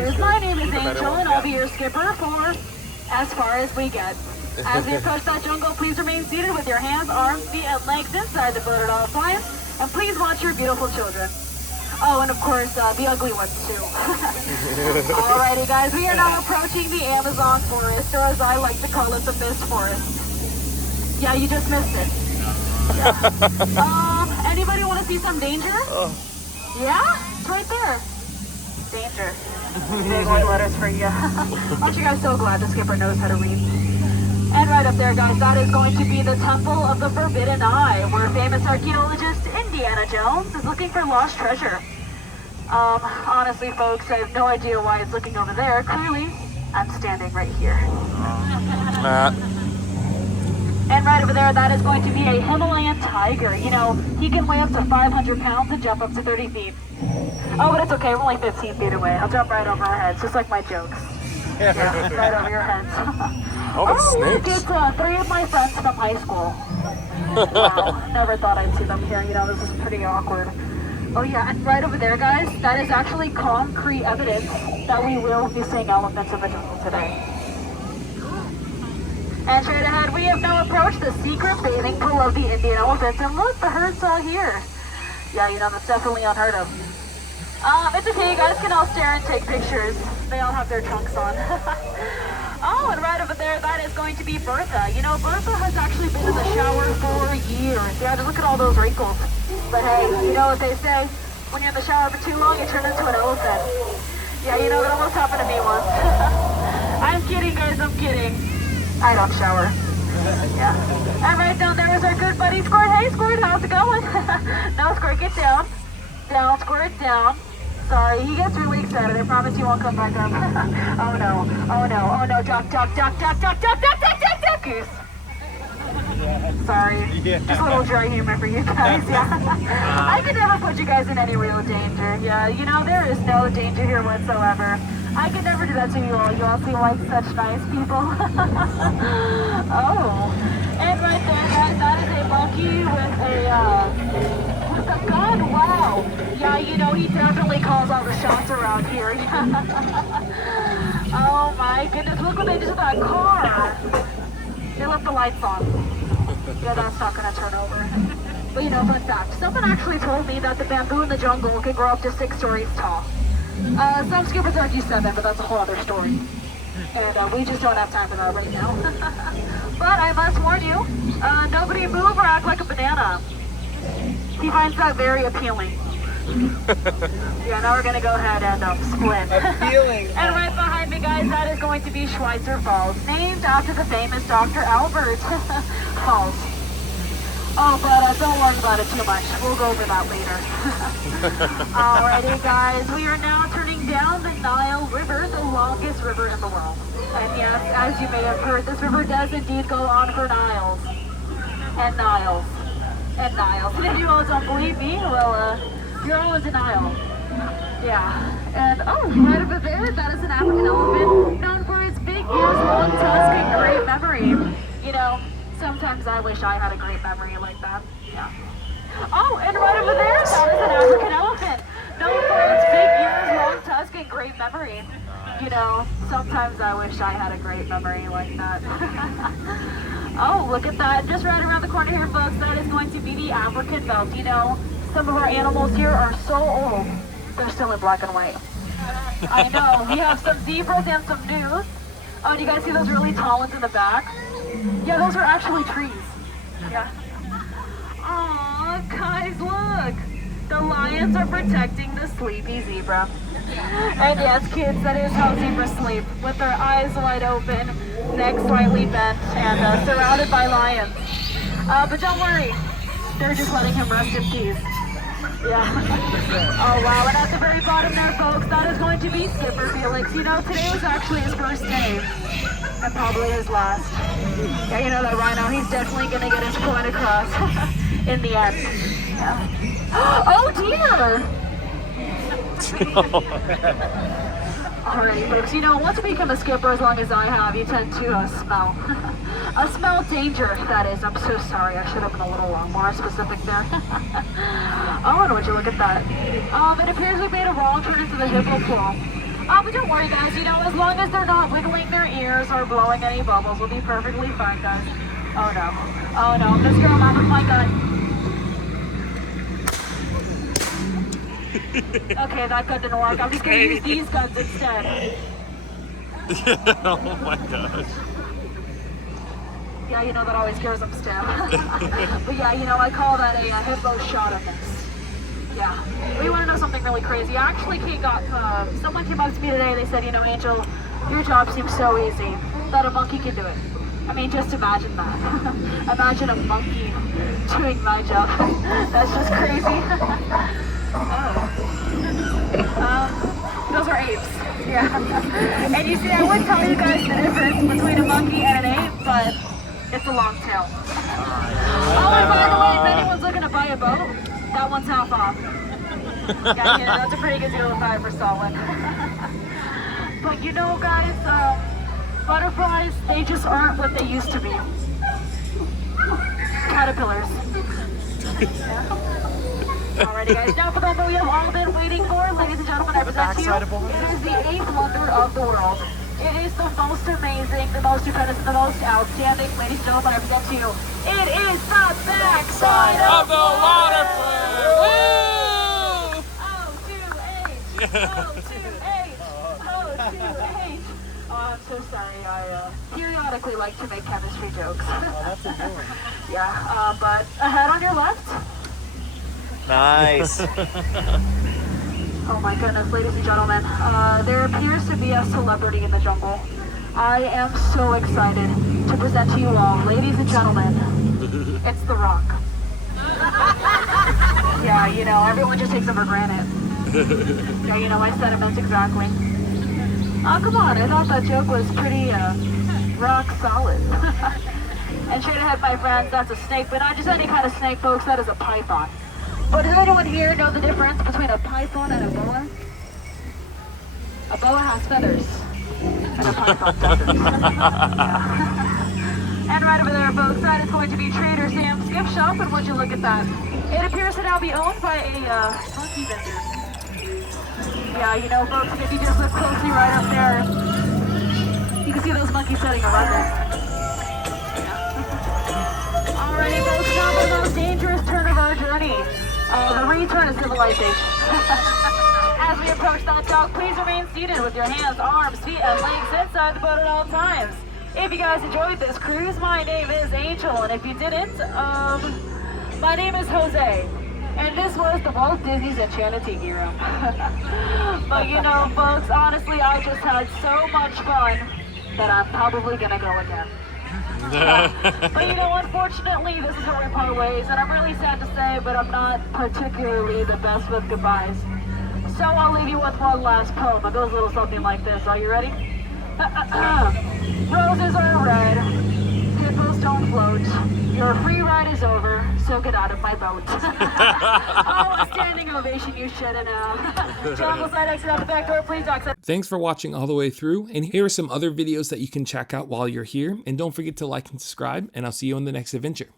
Cruise. My name is Angel, and I'll be your skipper for as far as we get. As we approach that jungle, please remain seated with your hands, arms, feet, and legs inside the boat at all times. And please watch your beautiful children. Oh, and of course, the ugly ones too. Alrighty, guys, we are now approaching the Amazon forest, or as I like to call it, the mist forest. Yeah, you just missed it. Yeah. Anybody want to see some danger? Yeah, it's right there. Danger. Big white letters for you. Aren't you guys so glad the skipper knows how to read? And right up there, guys, that is going to be the Temple of the Forbidden Eye, where famous archaeologist Indiana Jones is looking for lost treasure. Honestly, folks, I have no idea why it's looking over there. Clearly, I'm standing right here. And right over there, that is going to be a Himalayan tiger. You know, he can weigh up to 500 pounds and jump up to 30 feet. Oh, but it's okay, we're only 15 feet away. I'll jump right over our heads, just like my jokes. Yeah, right over your heads. Oh, look, it's 3 of my friends from high school. Wow, never thought I'd see them here. You know, this is pretty awkward. Oh yeah, and right over there, guys, that is actually concrete evidence that we will be seeing elephants in the jungle today. And straight ahead, we have now approached the secret bathing pool of the Indian elephants. And look, the herd's all here. Yeah, you know, that's definitely unheard of. It's okay, you guys can all stare and take pictures. They all have their trunks on. Oh, and right over there, that is going to be Bertha. You know, Bertha has actually been in the shower for years. Yeah, just look at all those wrinkles. But hey, you know what they say? When you're in the shower for too long, you turn into an elephant. Yeah, you know, that almost happened to me once. I'm kidding, guys, I'm kidding. I don't shower. Yeah. And right down there is our good buddy Squirt. Hey, Squirt, how's it going? No, Squirt, get down. Down, Squirt, down. Sorry, he gets really excited. I promise he won't come back up. Oh no, oh no, oh no, duck, duck, duck, duck, duck, duck, duck, duck, duck, duck, goose. Sorry, just a little dry humor for you guys, yeah. I could never put you guys in any real danger. Yeah, you know, there is no danger here whatsoever. I could never do that to you all. You all seem like such nice people. Oh, and right there, guys, that is a monkey with a gun. Wow. Yeah, you know, he definitely calls all the shots around here. Oh my goodness, look what they did to that car. They left the lights on. Yeah, that's not gonna turn over. But you know, fun fact, someone actually told me that the bamboo in the jungle can grow up to 6 stories tall. Some skippers argue 7, but that's a whole other story. And we just don't have time for that right now. But I must warn you, nobody move or act like a banana. He finds that very appealing. Yeah, now we're gonna go ahead and split. Appealing. And right behind me, guys, that is going to be Schweitzer Falls, named after the famous Dr. Albert Falls. Oh, but don't worry about it too much. We'll go over that later. Alrighty, guys, we are now turning down the Nile River, the longest river in the world. And yes, as you may have heard, this river does indeed go on for miles and miles and miles. And if you all don't believe me, well, you're all in denial. Yeah. And oh, right over there, that is an African elephant known for its big ears, long tusk, and great memory. You know, sometimes I wish I had a great memory like that. Yeah. Oh, and right over there, that is an African elephant known for its big ears, long tusk, and great memory. You know, sometimes I wish I had a great memory like that. Oh, look at that. Just right around the corner here, folks, that is going to be the African belt. You know, some of our animals here are so old, they're still in black and white. I know, we have some zebras and some gnus. Oh, do you guys see those really tall ones in the back? Yeah, those are actually trees. Yeah. Aw, guys, look. The lions are protecting the sleepy zebra. And yes, kids, that is how zebras sleep, with their eyes wide open, neck slightly bent, and surrounded by lions. But don't worry, they're just letting him rest in peace. Yeah. Oh wow, and at the very bottom there, folks, that is going to be Skipper Felix. You know, today was actually his first day, and probably his last. Yeah, you know that rhino, he's definitely gonna get his point across in the end. Yeah. Oh dear! Alrighty, folks, you know, once you become a skipper, as long as I have, you tend to smell. Smell danger, that is. I'm so sorry, I should have been a little more specific there. Oh, and would you look at that? It appears we made a wrong turn into the Hippo pool. But don't worry, guys. You know, as long as they're not wiggling their ears or blowing any bubbles, we'll be perfectly fine, guys. Oh no. Oh no. This girl out with my gun. Okay, that gun didn't work. I'm just gonna use these guns instead. Oh my gosh. Yeah, you know, that always scares them still. But yeah, you know, I call that a hippo shot of this. Yeah. But you want to know something really crazy? I actually someone came up to me today, they said, you know, Angel, your job seems so easy that a monkey can do it. I mean, just imagine that. Imagine a monkey doing my job. That's just crazy. Those are apes. Yeah. And you see, I would tell you guys the difference between a monkey and an ape, but it's a long tail. Oh, and by the way, if anyone's looking to buy a boat, that one's half off. Yeah, you know, that's a pretty good deal if I ever saw one. But you know, guys, butterflies, they just aren't what they used to be. Caterpillars. Yeah. Alrighty, guys, now for the moment we have all been waiting for. Ladies and gentlemen, I present to you, it is the 8th wonder of the world. It is the most amazing, the most stupendous, the most outstanding. Ladies and gentlemen, I present to you, it is the backside of the waterfall! Woo! O2H! O2H! O2H! Oh, I'm so sorry. I periodically like to make chemistry jokes. Oh, that's a good one. Yeah, but ahead on your left. Nice. Oh my goodness, ladies and gentlemen, there appears to be a celebrity in the jungle. I am so excited to present to you all, ladies and gentlemen, it's The Rock. Yeah, you know, everyone just takes him for granted. Yeah, you know, my sentiments exactly. Oh, come on, I thought that joke was pretty, rock solid. And straight ahead, my friends, that's a snake, but not just any kind of snake, folks, that is a python. But does anyone here know the difference between a python and a boa? A boa has feathers, and a python doesn't. Yeah. And right over there, folks, that is going to be Trader Sam's gift shop, and would you look at that? It appears to now be owned by a monkey vendor. Yeah, you know, folks, if you just look closely right up there, you can see those monkeys setting a record. Alrighty, folks, now for the most dangerous turn of our journey. The return of civilization. As we approach that dock, please remain seated with your hands, arms, feet, and legs inside the boat at all times. If you guys enjoyed this cruise, my name is Angel, and if you didn't, my name is Jose. And this was the Walt Disney's Enchanted Tiki Room. But you know, folks, honestly, I just had so much fun that I'm probably gonna go again. But you know, unfortunately, this is where we part ways, and I'm really sad to say, but I'm not particularly the best with goodbyes. So I'll leave you with one last poem. It goes a little something like this. Are you ready? Roses are red, hippos don't float. Your free ride is over, so get out of my boat. Oh, a standing ovation, you should have known. Jungle side exit out the back door, please exit. Thanks for watching all the way through, and here are some other videos that you can check out while you're here. And don't forget to like and subscribe, and I'll see you on the next adventure.